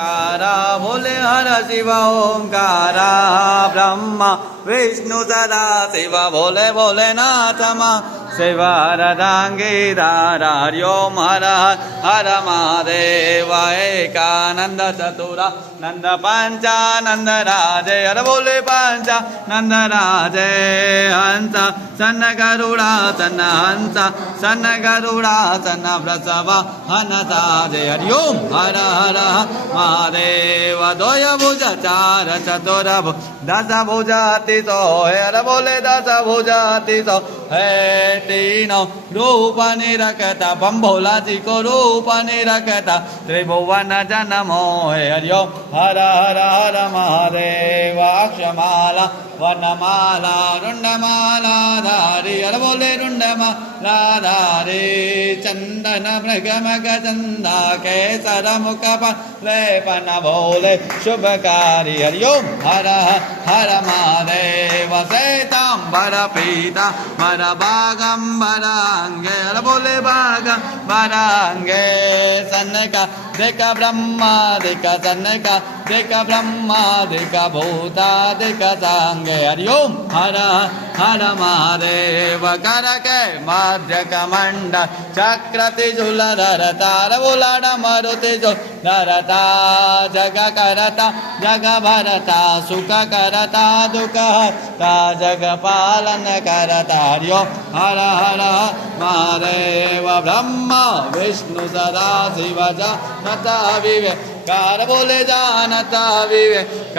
कारा बोले हर शिव ओंकारा ब्रह्मा विष्णु सदा शिव भोले भोलेनाथ मा शिव हरदांगीधारा हरिओम हर हर महादेव एकानंद चतुरा नंद पंचानंद राजे हर बोले पंचानंद राजे हंस सन गरुड़ा सन हंस सन गरुड़ा सन वृषभ हनताजे हरिओम हर हर महादेव द्वय भुज चार चतुर दस भुजाति तो हर बोले दस भुजाति तो है तीनों रूप निरखता बम भोला जी को रूप निरखता त्रिभुवन जनमो हरिओ हर हर हर महादेव अक्षमाला वनमाला रुंडमाला धारी हर बोले रुंडमाला धारी चंदन मृगमग चंदा केसर मुख लेपन भोले शुभकारी हरिओम हर हर महादेव श्वेतांबर पीतांबर बागंबरांगे हर बोले बागंबरांगे सनका देख ब्रह्मा देख सनका देख ब्रह्मा देख भूता देख सांगे हरिओम हर हर महादेव कर के मध्य कमंड चक्र त्रिशूल धरता बोलाड मरुति धरता जग करता जग भरता सुख करता दुख हरता जग पालन करता हरिओम हर हर महादेव ब्रह्मा विष्णु सदा शिव जानता विवेक कार बोले जानता विवेक